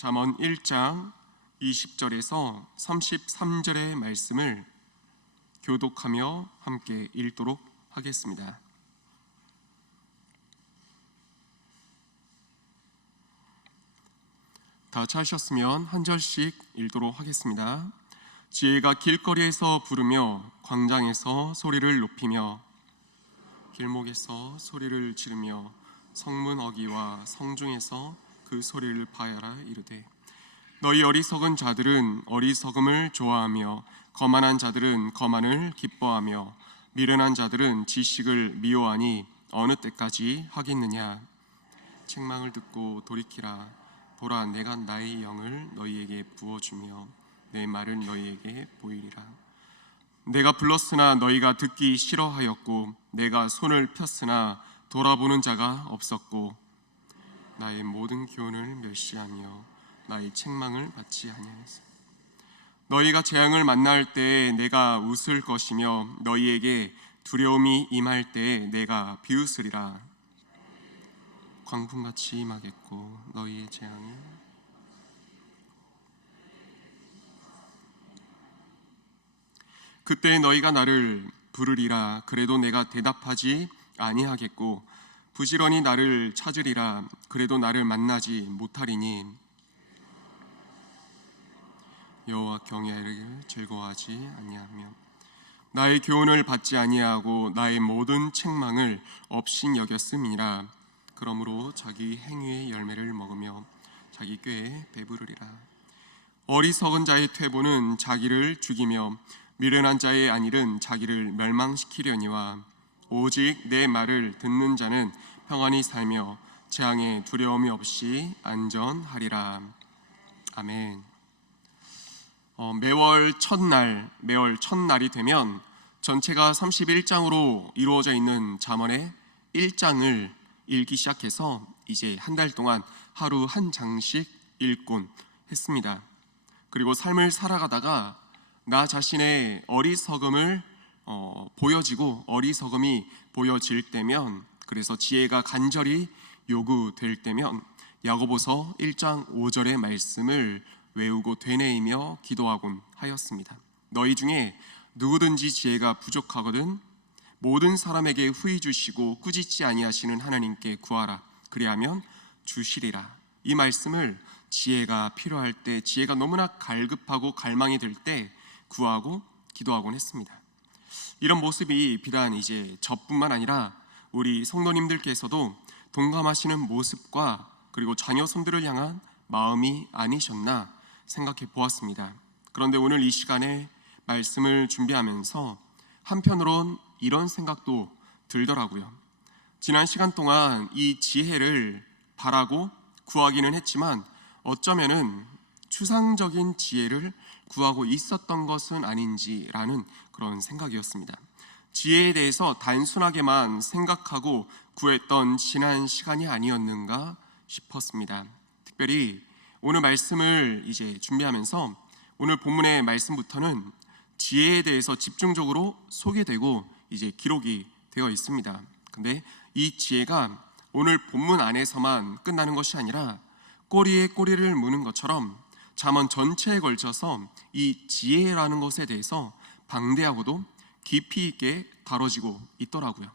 잠언 1장 20절에서 33절의 말씀을 교독하며 함께 읽도록 하겠습니다. 다 찾으셨으면 한 절씩 읽도록 하겠습니다. 지혜가 길거리에서 부르며 광장에서 소리를 높이며 길목에서 소리를 지르며 성문 어귀와 성중에서 그 소리를 바야라 이르되, 너희 어리석은 자들은 어리석음을 좋아하며 거만한 자들은 거만을 기뻐하며 미련한 자들은 지식을 미워하니 어느 때까지 하겠느냐. 책망을 듣고 돌이키라. 보라, 내가 나의 영을 너희에게 부어주며 내 말을 너희에게 보이리라. 내가 불렀으나 너희가 듣기 싫어하였고 내가 손을 폈으나 돌아보는 자가 없었고 나의 모든 교훈을 멸시하며 나의 책망을 받지 아니하였으며 너희가 재앙을 만날 때에 내가 웃을 것이며 너희에게 두려움이 임할 때에 내가 비웃으리라. 광풍같이 임하겠고 너희의 재앙은 그때 너희가 나를 부르리라. 그래도 내가 대답하지 아니하겠고 부지런히 나를 찾으리라. 그래도 나를 만나지 못하리니 여호와 경외하기를 즐거워하지 아니하며 나의 교훈을 받지 아니하고 나의 모든 책망을 업신 여겼음이니라. 그러므로 자기 행위의 열매를 먹으며 자기 꾀에 배부르리라. 어리석은 자의 퇴보는 자기를 죽이며 미련한 자의 안일은 자기를 멸망시키려니와 오직 내 말을 듣는 자는 평안히 살며 재앙에 두려움이 없이 안전하리라. 아멘. 매월 첫날이 되면 전체가 31장으로 이루어져 있는 잠언의 1장을 읽기 시작해서 이제 한 달 동안 하루 한 장씩 읽곤 했습니다. 그리고 삶을 살아가다가 나 자신의 어리석음을 보여지고 어리석음이 보여질 때면, 그래서 지혜가 간절히 요구될 때면 야고보서 1장 5절의 말씀을 외우고 되뇌이며 기도하곤 하였습니다. 너희 중에 누구든지 지혜가 부족하거든 모든 사람에게 후히 주시고 꾸짖지 아니하시는 하나님께 구하라. 그리하면 주시리라. 이 말씀을 지혜가 필요할 때, 지혜가 너무나 갈급하고 갈망이 될 때 구하고 기도하곤 했습니다. 이런 모습이 비단 이제 저뿐만 아니라 우리 성도님들께서도 동감하시는 모습과 그리고 자녀 손들을 향한 마음이 아니셨나 생각해 보았습니다. 그런데 오늘 이 시간에 말씀을 준비하면서 한편으론 이런 생각도 들더라고요. 지난 시간 동안 이 지혜를 바라고 구하기는 했지만 어쩌면은 추상적인 지혜를 구하고 있었던 것은 아닌지라는 그런 생각이었습니다. 지혜에 대해서 단순하게만 생각하고 구했던 지난 시간이 아니었는가 싶었습니다. 특별히 오늘 말씀을 이제 준비하면서 오늘 본문의 말씀부터는 지혜에 대해서 집중적으로 소개되고 이제 기록이 되어 있습니다. 근데 이 지혜가 오늘 본문 안에서만 끝나는 것이 아니라 꼬리에 꼬리를 무는 것처럼 잠언 전체에 걸쳐서 이 지혜라는 것에 대해서 방대하고도 깊이 있게 다뤄지고 있더라고요.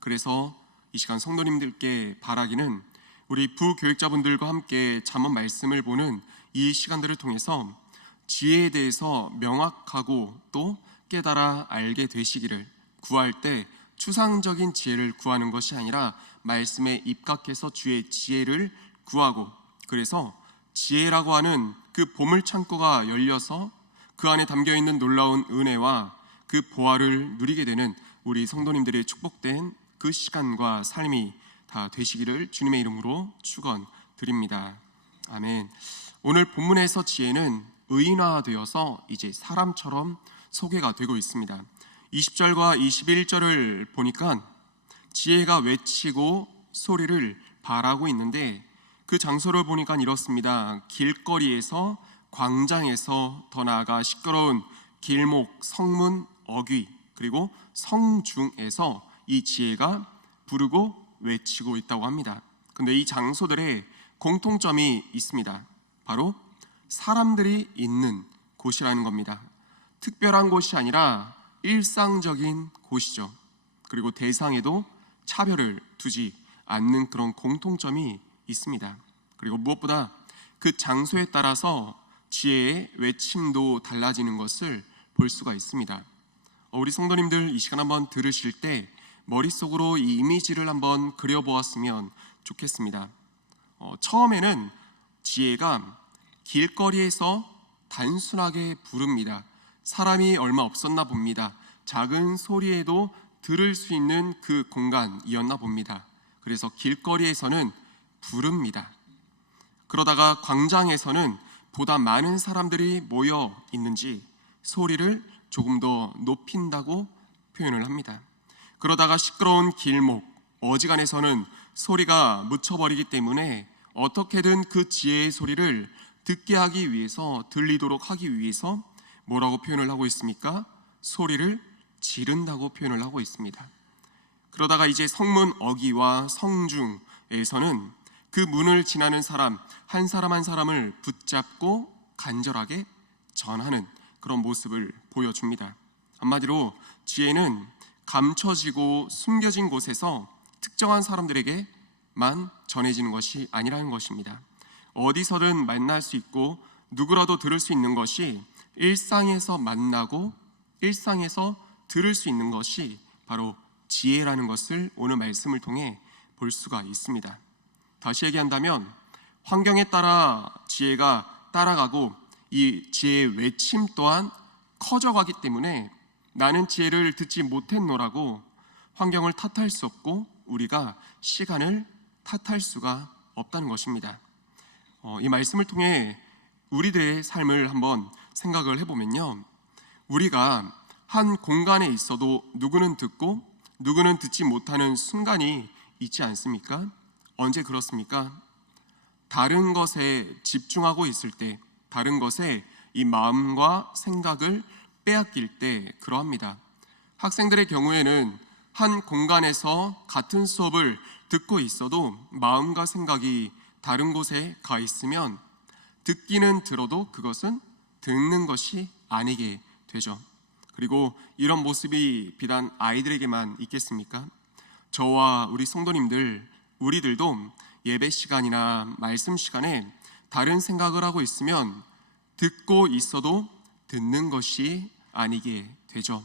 그래서 이 시간 성도님들께 바라기는 우리 부교육자분들과 함께 잠언 말씀을 보는 이 시간들을 통해서 지혜에 대해서 명확하고 또 깨달아 알게 되시기를, 구할 때 추상적인 지혜를 구하는 것이 아니라 말씀에 입각해서 주의 지혜를 구하고, 그래서 지혜라고 하는 그 보물창고가 열려서 그 안에 담겨있는 놀라운 은혜와 그 보화를 누리게 되는 우리 성도님들의 축복된 그 시간과 삶이 다 되시기를 주님의 이름으로 축원드립니다. 아멘. 오늘 본문에서 지혜는 의인화되어서 이제 사람처럼 소개가 되고 있습니다. 20절과 21절을 보니까 지혜가 외치고 소리를 발하고 있는데 그 장소를 보니까 이렇습니다. 길거리에서, 광장에서, 더 나아가 시끄러운 길목, 성문, 어귀, 그리고 성중에서 이 지혜가 부르고 외치고 있다고 합니다. 근데 이 장소들에 공통점이 있습니다. 바로 사람들이 있는 곳이라는 겁니다. 특별한 곳이 아니라 일상적인 곳이죠. 그리고 대상에도 차별을 두지 않는 그런 공통점이 있습니다. 그리고 무엇보다 그 장소에 따라서 지혜의 외침도 달라지는 것을 볼 수가 있습니다. 우리 성도님들 이 시간 한번 들으실 때 머릿속으로 이 이미지를 한번 그려보았으면 좋겠습니다. 처음에는 지혜가 길거리에서 단순하게 부릅니다. 사람이 얼마 없었나 봅니다. 작은 소리에도 들을 수 있는 그 공간이었나 봅니다. 그래서 길거리에서는 부릅니다. 그러다가 광장에서는 보다 많은 사람들이 모여 있는지 소리를 조금 더 높인다고 표현을 합니다. 그러다가 시끄러운 길목, 어지간해서는 소리가 묻혀버리기 때문에 어떻게든 그 지혜의 소리를 듣게 하기 위해서, 들리도록 하기 위해서 뭐라고 표현을 하고 있습니까? 소리를 지른다고 표현을 하고 있습니다. 그러다가 이제 성문 어귀와 성중에서는 그 문을 지나는 사람 한 사람 한 사람을 붙잡고 간절하게 전하는 그런 모습을 보여줍니다. 한마디로 지혜는 감춰지고 숨겨진 곳에서 특정한 사람들에게만 전해지는 것이 아니라는 것입니다. 어디서든 만날 수 있고 누구라도 들을 수 있는 것이, 일상에서 만나고 일상에서 들을 수 있는 것이 바로 지혜라는 것을 오늘 말씀을 통해 볼 수가 있습니다. 다시 얘기한다면 환경에 따라 지혜가 따라가고 이 지혜의 외침 또한 커져가기 때문에 나는 지혜를 듣지 못했노라고 환경을 탓할 수 없고 우리가 시간을 탓할 수가 없다는 것입니다. 이 말씀을 통해 우리들의 삶을 한번 생각을 해보면요, 우리가 한 공간에 있어도 누구는 듣고 누구는 듣지 못하는 순간이 있지 않습니까? 언제 그렇습니까? 다른 것에 집중하고 있을 때, 다른 것에 이 마음과 생각을 빼앗길 때 그러합니다. 학생들의 경우에는 한 공간에서 같은 수업을 듣고 있어도 마음과 생각이 다른 곳에 가 있으면 듣기는 들어도 그것은 듣는 것이 아니게 되죠. 그리고 이런 모습이 비단 아이들에게만 있겠습니까? 저와 우리 성도님들, 우리들도 예배 시간이나 말씀 시간에 다른 생각을 하고 있으면 듣고 있어도 듣는 것이 아니게 되죠.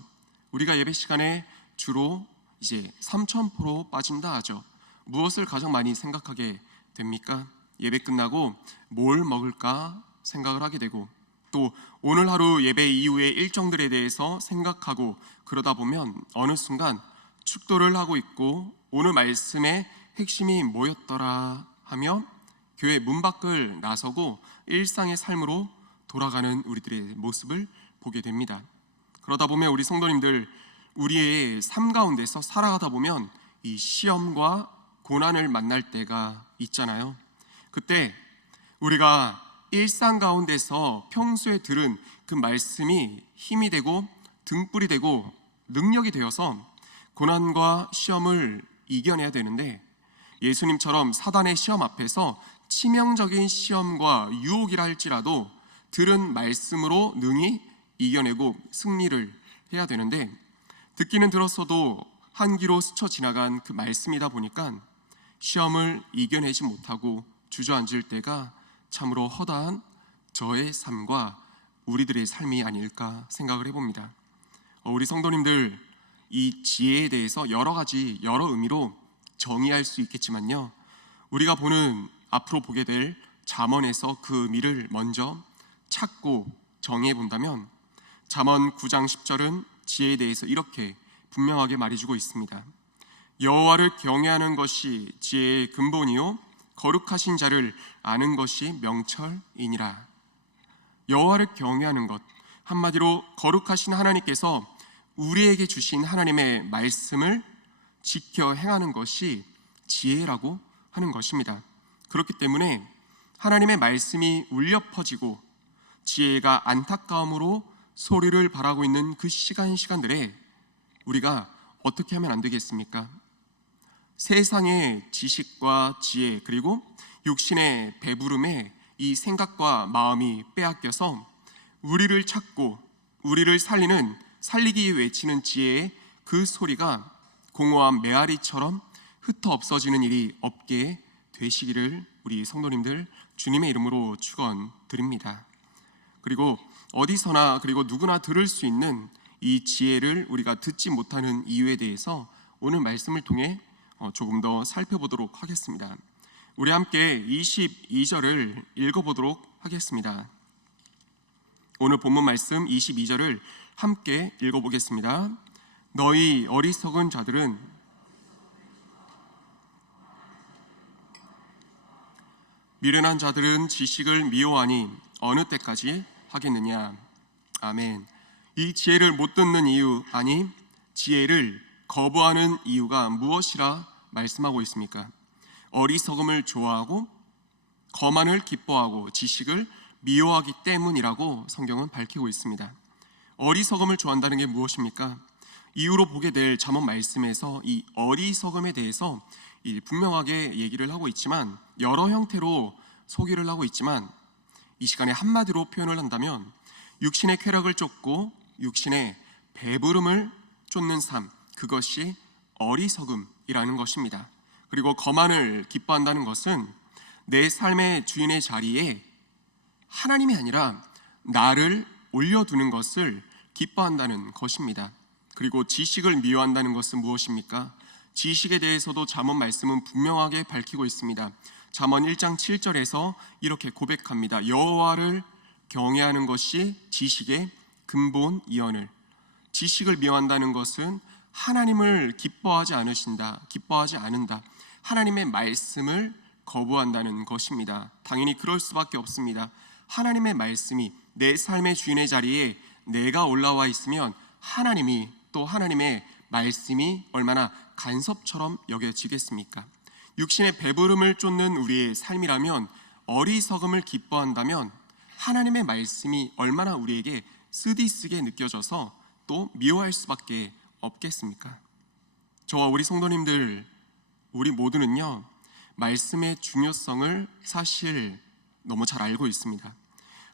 우리가 예배 시간에 주로 이제 3000% 빠진다 하죠. 무엇을 가장 많이 생각하게 됩니까? 예배 끝나고 뭘 먹을까 생각을 하게 되고, 또 오늘 하루 예배 이후의 일정들에 대해서 생각하고, 그러다 보면 어느 순간 축도를 하고 있고 오늘 말씀의 핵심이 뭐였더라 하며 교회 문 밖을 나서고 일상의 삶으로 돌아가는 우리들의 모습을 보게 됩니다. 그러다 보면 우리 성도님들, 우리의 삶 가운데서 살아가다 보면 이 시험과 고난을 만날 때가 있잖아요. 그때 우리가 일상 가운데서 평소에 들은 그 말씀이 힘이 되고 등불이 되고 능력이 되어서 고난과 시험을 이겨내야 되는데, 예수님처럼 사단의 시험 앞에서 치명적인 시험과 유혹이라 할지라도 들은 말씀으로 능히 이겨내고 승리를 해야 되는데, 듣기는 들었어도 한 귀로 스쳐 지나간 그 말씀이다 보니까 시험을 이겨내지 못하고 주저앉을 때가 참으로 허다한 저의 삶과 우리들의 삶이 아닐까 생각을 해봅니다. 우리 성도님들, 이 지혜에 대해서 여러 의미로 정의할 수 있겠지만요, 우리가 앞으로 보게 될 잠언에서 그 의미를 먼저 찾고 정의해 본다면, 잠언 9장 10절은 지혜에 대해서 이렇게 분명하게 말해주고 있습니다. 여호와를 경외하는 것이 지혜의 근본이요 거룩하신 자를 아는 것이 명철이니라. 여호와를 경외하는 것, 한마디로 거룩하신 하나님께서 우리에게 주신 하나님의 말씀을 지켜 행하는 것이 지혜라고 하는 것입니다. 그렇기 때문에 하나님의 말씀이 울려 퍼지고 지혜가 안타까움으로 소리를 발하고 있는 그 시간들에 우리가 어떻게 하면 안 되겠습니까? 세상의 지식과 지혜, 그리고 육신의 배부름에 이 생각과 마음이 빼앗겨서 우리를 찾고 우리를 살리기 위해 외치는 지혜의 그 소리가 공허한 메아리처럼 흩어 없어지는 일이 없게 되시기를 우리 성도님들 주님의 이름으로 축원드립니다. 그리고 어디서나 그리고 누구나 들을 수 있는 이 지혜를 우리가 듣지 못하는 이유에 대해서 오늘 말씀을 통해 조금 더 살펴보도록 하겠습니다. 우리 함께 22절을 읽어보도록 하겠습니다. 오늘 본문 말씀 22절을 함께 읽어보겠습니다. 너희 어리석은 자들은 미련한 자들은 지식을 미워하니 어느 때까지 하겠느냐. 아멘. 이 지혜를 못 듣는 이유, 아니 지혜를 거부하는 이유가 무엇이라 말씀하고 있습니까? 어리석음을 좋아하고 거만을 기뻐하고 지식을 미워하기 때문이라고 성경은 밝히고 있습니다. 어리석음을 좋아한다는 게 무엇입니까? 이후로 보게 될 잠언 말씀에서 이 어리석음에 대해서 분명하게 얘기를 하고 있지만, 여러 형태로 소개를 하고 있지만, 이 시간에 한마디로 표현을 한다면 육신의 쾌락을 쫓고 육신의 배부름을 쫓는 삶, 그것이 어리석음이라는 것입니다. 그리고 거만을 기뻐한다는 것은 내 삶의 주인의 자리에 하나님이 아니라 나를 올려두는 것을 기뻐한다는 것입니다. 그리고 지식을 미워한다는 것은 무엇입니까? 지식에 대해서도 잠언 말씀은 분명하게 밝히고 있습니다. 잠언 1장 7절에서 이렇게 고백합니다. 여호와를 경외하는 것이 지식의 근본이오늘. 지식을 미워한다는 것은 하나님을 기뻐하지 않는다. 하나님의 말씀을 거부한다는 것입니다. 당연히 그럴 수밖에 없습니다. 하나님의 말씀이 내 삶의 주인의 자리에 내가 올라와 있으면 하나님이, 또 하나님의 말씀이 얼마나 간섭처럼 여겨지겠습니까? 육신의 배부름을 쫓는 우리의 삶이라면, 어리석음을 기뻐한다면 하나님의 말씀이 얼마나 우리에게 쓰디쓰게 느껴져서 또 미워할 수밖에 없겠습니까? 저와 우리 성도님들, 우리 모두는요, 말씀의 중요성을 사실 너무 잘 알고 있습니다.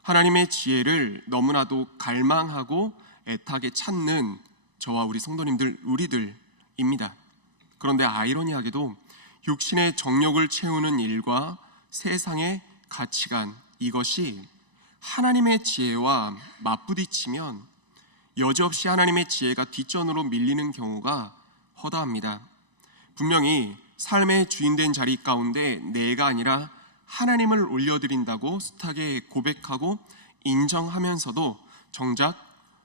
하나님의 지혜를 너무나도 갈망하고 애타게 찾는 저와 우리 성도님들, 우리들입니다. 그런데 아이러니하게도 육신의 정욕을 채우는 일과 세상의 가치관, 이것이 하나님의 지혜와 맞부딪히면 여지없이 하나님의 지혜가 뒷전으로 밀리는 경우가 허다합니다. 분명히 삶의 주인된 자리 가운데 내가 아니라 하나님을 올려드린다고 숱하게 고백하고 인정하면서도 정작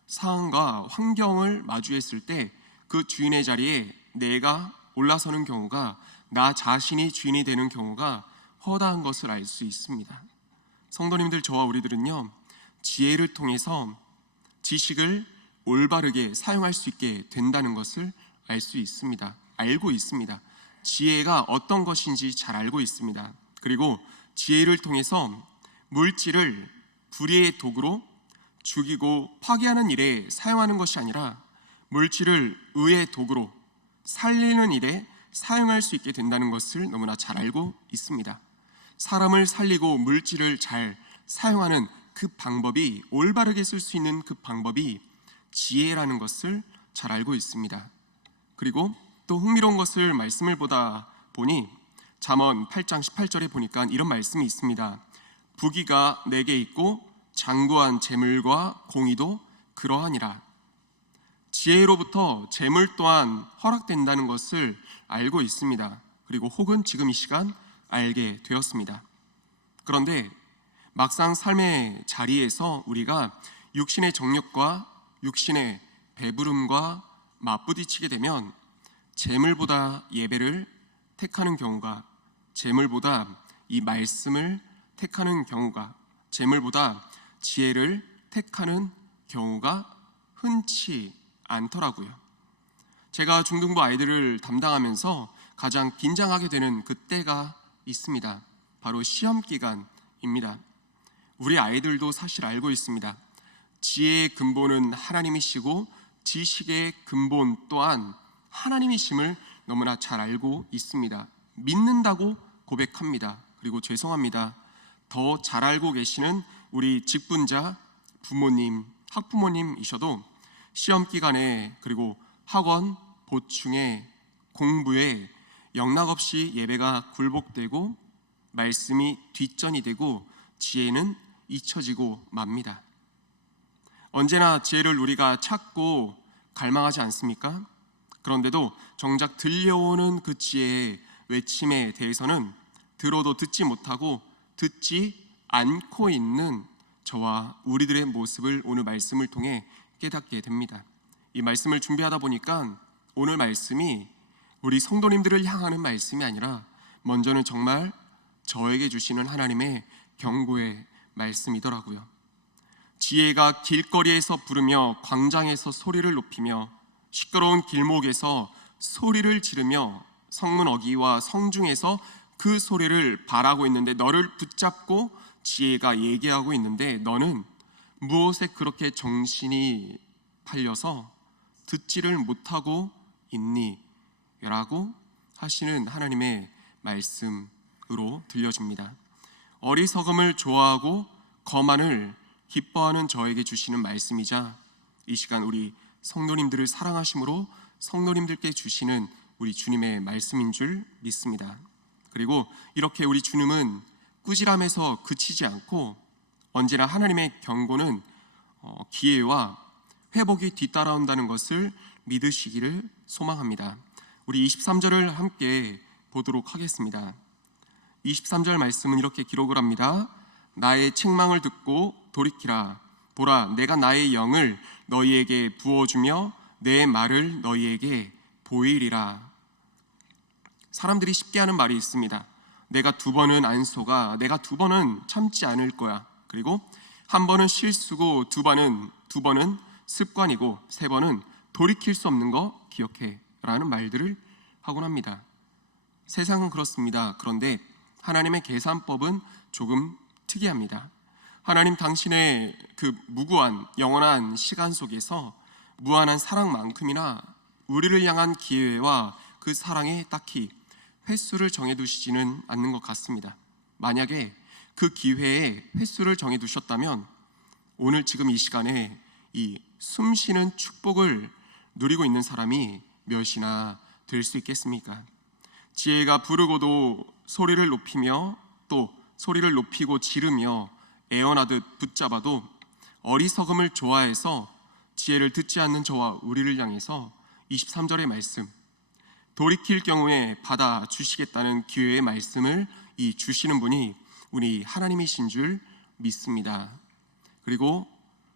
상황과 환경을 마주했을 때 그 주인의 자리에 내가 올라서는 경우가, 나 자신이 주인이 되는 경우가 허다한 것을 알 수 있습니다. 성도님들, 저와 우리들은요, 지혜를 통해서 지식을 올바르게 사용할 수 있게 된다는 것을 알고 있습니다. 지혜가 어떤 것인지 잘 알고 있습니다. 그리고 지혜를 통해서 물질을 불의의 도구로 죽이고 파괴하는 일에 사용하는 것이 아니라 물질을 의의 도구로 살리는 일에 사용할 수 있게 된다는 것을 너무나 잘 알고 있습니다. 사람을 살리고 물질을 잘 사용하는 그 방법이, 올바르게 쓸 수 있는 그 방법이 지혜라는 것을 잘 알고 있습니다. 그리고 또 흥미로운 것을 말씀을 보다 보니 잠언 8장 18절에 보니까 이런 말씀이 있습니다. 부귀가 내게 있고 장구한 재물과 공의도 그러하니라. 지혜로부터 재물 또한 허락된다는 것을 알고 있습니다. 그리고 혹은 지금 이 시간 알게 되었습니다. 그런데 막상 삶의 자리에서 우리가 육신의 정욕과 육신의 배부름과 맞부딪히게 되면 재물보다 예배를 택하는 경우가, 재물보다 이 말씀을 택하는 경우가, 재물보다 지혜를 택하는 경우가 흔치 않더라고요. 제가 중등부 아이들을 담당하면서 가장 긴장하게 되는 그때가 있습니다. 바로 시험 기간입니다. 우리 아이들도 사실 알고 있습니다. 지혜의 근본은 하나님이시고 지식의 근본 또한 하나님이심을 너무나 잘 알고 있습니다. 믿는다고 고백합니다. 그리고 죄송합니다, 더 잘 알고 계시는 우리 직분자, 부모님, 학부모님이셔도 시험 기간에 그리고 학원, 보충에, 공부에 영락없이 예배가 굴복되고 말씀이 뒷전이 되고 지혜는 잊혀지고 맙니다. 언제나 지혜를 우리가 찾고 갈망하지 않습니까? 그런데도 정작 들려오는 그 지혜의 외침에 대해서는 들어도 듣지 못하고 듣지 않고 있는 저와 우리들의 모습을 오늘 말씀을 통해 깨닫게 됩니다. 이 말씀을 준비하다 보니까 오늘 말씀이 우리 성도님들을 향하는 말씀이 아니라 먼저는 정말 저에게 주시는 하나님의 경고의 말씀이더라고요. 지혜가 길거리에서 부르며 광장에서 소리를 높이며 시끄러운 길목에서 소리를 지르며 성문 어귀와 성중에서 그 소리를 발하고 있는데 너를 붙잡고 지혜가 얘기하고 있는데 너는 무엇에 그렇게 정신이 팔려서 듣지를 못하고 있니? 라고 하시는 하나님의 말씀으로 들려집니다. 어리석음을 좋아하고 거만을 기뻐하는 저에게 주시는 말씀이자 이 시간 우리 성도님들을 사랑하심으로 성도님들께 주시는 우리 주님의 말씀인 줄 믿습니다. 그리고 이렇게 우리 주님은 꾸지람에서 그치지 않고 언제나 하나님의 경고는 기회와 회복이 뒤따라온다는 것을 믿으시기를 소망합니다. 우리 23절을 함께 보도록 하겠습니다. 23절 말씀은 이렇게 기록을 합니다. 나의 책망을 듣고 돌이키라. 보라, 내가 나의 영을 너희에게 부어주며 내 말을 너희에게 보이리라. 사람들이 쉽게 하는 말이 있습니다. 내가 2번은 안 속아, 내가 2번은 참지 않을 거야. 그리고 1번은 실수고 2번은 습관이고 3번은 돌이킬 수 없는 거 기억해 라는 말들을 하곤 합니다. 세상은 그렇습니다. 그런데 하나님의 계산법은 조금 특이합니다. 하나님 당신의 그 무구한 영원한 시간 속에서 무한한 사랑만큼이나 우리를 향한 기회와 그 사랑에 딱히 횟수를 정해두시지는 않는 것 같습니다. 만약에 그 기회에 횟수를 정해두셨다면 오늘 지금 이 시간에 이 숨쉬는 축복을 누리고 있는 사람이 몇이나 될 수 있겠습니까? 지혜가 부르고도 소리를 높이며 또 소리를 높이고 지르며 애원하듯 붙잡아도 어리석음을 좋아해서 지혜를 듣지 않는 저와 우리를 향해서 23절의 말씀, 돌이킬 경우에 받아 주시겠다는 기회의 말씀을 이 주시는 분이 우리 하나님이신 줄 믿습니다. 그리고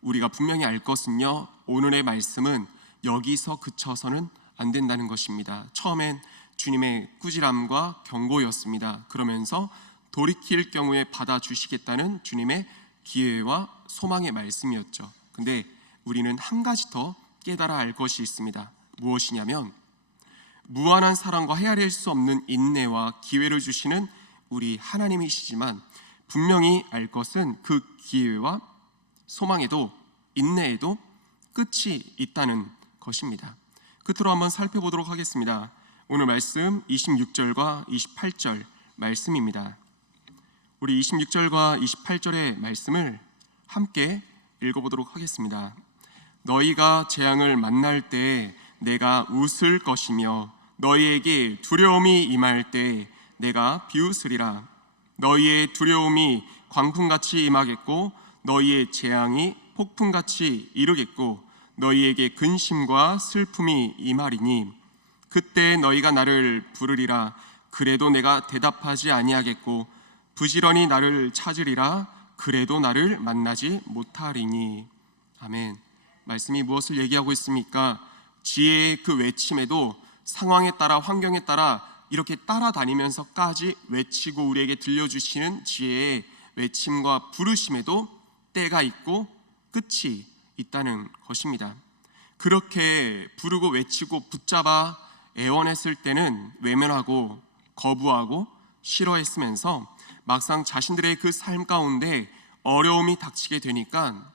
우리가 분명히 알 것은요, 오늘의 말씀은 여기서 그쳐서는 안 된다는 것입니다. 처음엔 주님의 꾸지람과 경고였습니다. 그러면서 돌이킬 경우에 받아주시겠다는 주님의 기회와 소망의 말씀이었죠. 근데 우리는 한 가지 더 깨달아 알 것이 있습니다. 무엇이냐면 무한한 사랑과 헤아릴 수 없는 인내와 기회를 주시는 우리 하나님이시지만 분명히 알 것은 그 기회와 소망에도 인내에도 끝이 있다는 것입니다. 끝으로 한번 살펴보도록 하겠습니다. 오늘 말씀 26절과 28절 말씀입니다. 우리 26절과 28절의 말씀을 함께 읽어보도록 하겠습니다. 너희가 재앙을 만날 때 내가 웃을 것이며 너희에게 두려움이 임할 때 내가 비웃으리라. 너희의 두려움이 광풍같이 임하겠고 너희의 재앙이 폭풍같이 이르겠고 너희에게 근심과 슬픔이 임하리니 그때 너희가 나를 부르리라. 그래도 내가 대답하지 아니하겠고 부지런히 나를 찾으리라. 그래도 나를 만나지 못하리니. 아멘. 말씀이 무엇을 얘기하고 있습니까? 지혜의 그 외침에도 상황에 따라 환경에 따라 이렇게 따라다니면서까지 외치고 우리에게 들려주시는 지혜의 외침과 부르심에도 때가 있고 끝이 있다는 것입니다. 그렇게 부르고 외치고 붙잡아 애원했을 때는 외면하고 거부하고 싫어했으면서 막상 자신들의 그 삶 가운데 어려움이 닥치게 되니까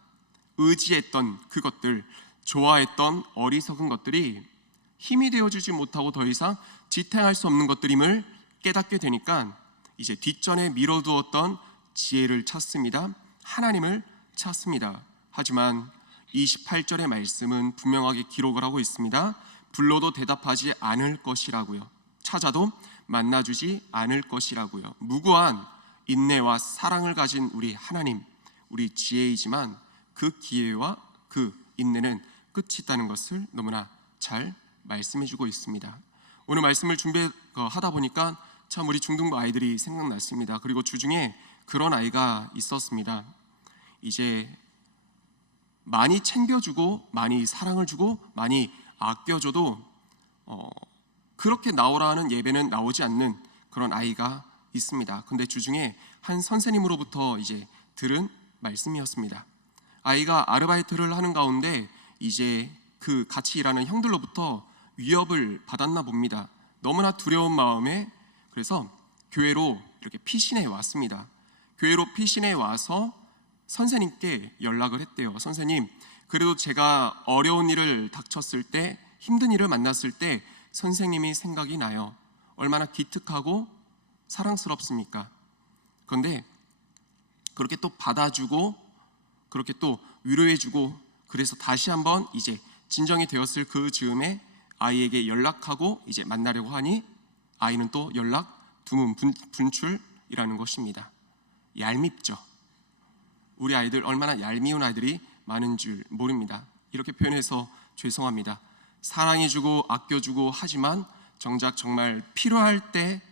의지했던 그것들, 좋아했던 어리석은 것들이 힘이 되어주지 못하고 더 이상 지탱할 수 없는 것들임을 깨닫게 되니까 이제 뒷전에 밀어두었던 지혜를 찾습니다. 하나님을 찾습니다. 하지만 28절의 말씀은 분명하게 기록을 하고 있습니다. 불러도 대답하지 않을 것이라고요. 찾아도 만나주지 않을 것이라고요. 무고한 인내와 사랑을 가진 우리 하나님, 우리 지혜이지만 그 기회와 그 인내는 끝이 있다는 것을 너무나 잘 말씀해주고 있습니다. 오늘 말씀을 준비하다 보니까 참 우리 중등부 아이들이 생각났습니다. 그리고 주중에 그런 아이가 있었습니다. 이제 많이 챙겨주고 많이 사랑을 주고 많이 아껴줘도 그렇게 나오라는 예배는 나오지 않는 그런 아이가 있습니다. 근데 주중에 한 선생님으로부터 이제 들은 말씀이었습니다. 아이가 아르바이트를 하는 가운데 이제 그 같이 일하는 형들로부터 위협을 받았나 봅니다. 너무나 두려운 마음에 그래서 교회로 이렇게 피신해 왔습니다. 교회로 피신해 와서 선생님께 연락을 했대요. 선생님, 그래도 제가 어려운 일을 닥쳤을 때, 힘든 일을 만났을 때 선생님이 생각이 나요. 얼마나 기특하고 사랑스럽습니까? 그런데 그렇게 또 받아주고 그렇게 또 위로해주고 그래서 다시 한번 이제 진정이 되었을 그 즈음에 아이에게 연락하고 이제 만나려고 하니 아이는 또 연락 두문 분출이라는 것입니다. 얄밉죠. 우리 아이들 얼마나 얄미운 아이들이 많은 줄 모릅니다. 이렇게 표현해서 죄송합니다. 사랑해주고 아껴주고 하지만 정작 정말 필요할 때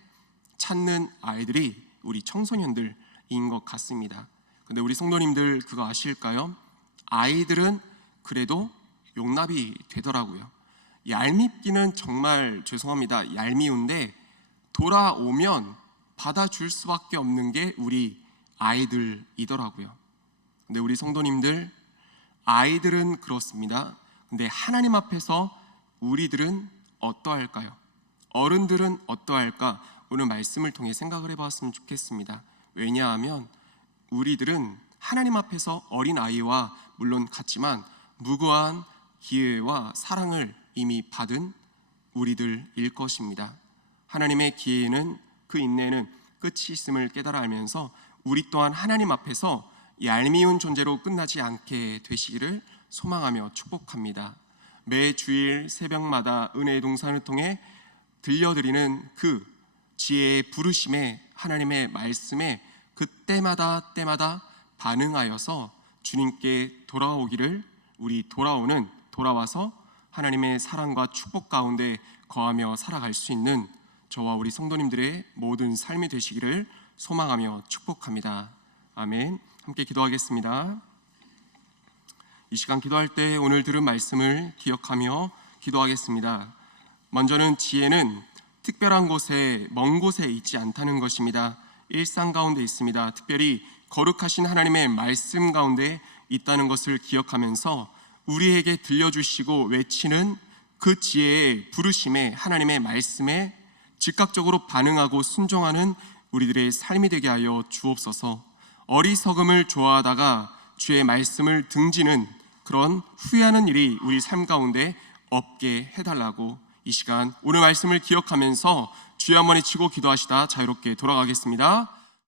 찾는 아이들이 우리 청소년들인 것 같습니다. 근데 우리 성도님들 그거 아실까요? 아이들은 그래도 용납이 되더라고요. 얄밉기는 정말 죄송합니다. 얄미운데 돌아오면 받아줄 수밖에 없는 게 우리 아이들이더라고요. 근데 우리 성도님들, 아이들은 그렇습니다. 근데 하나님 앞에서 우리들은 어떠할까요? 어른들은 어떠할까? 오늘 말씀을 통해 생각을 해봤으면 좋겠습니다. 왜냐하면 우리들은 하나님 앞에서 어린아이와 물론 같지만 무고한 기회와 사랑을 이미 받은 우리들일 것입니다. 하나님의 기회는 그 인내는 끝이 있음을 깨달아 알면서 우리 또한 하나님 앞에서 얄미운 존재로 끝나지 않게 되시기를 소망하며 축복합니다. 매 주일 새벽마다 은혜의 동산을 통해 들려드리는 그 지혜의 부르심에 하나님의 말씀에 그때마다 반응하여서 주님께 돌아오기를 우리 돌아와서 하나님의 사랑과 축복 가운데 거하며 살아갈 수 있는 저와 우리 성도님들의 모든 삶이 되시기를 소망하며 축복합니다. 아멘. 함께 기도하겠습니다. 이 시간 기도할 때 오늘 들은 말씀을 기억하며 기도하겠습니다. 먼저는 지혜는 특별한 곳에 먼 곳에 있지 않다는 것입니다. 일상 가운데 있습니다. 특별히 거룩하신 하나님의 말씀 가운데 있다는 것을 기억하면서 우리에게 들려주시고 외치는 그 지혜의 부르심에 하나님의 말씀에 즉각적으로 반응하고 순종하는 우리들의 삶이 되게 하여 주옵소서. 어리석음을 좋아하다가 주의 말씀을 등지는 그런 후회하는 일이 우리 삶 가운데 없게 해달라고 이 시간 오늘 말씀을 기억하면서 주여 한번 외치고 기도하시다 자유롭게 돌아가겠습니다.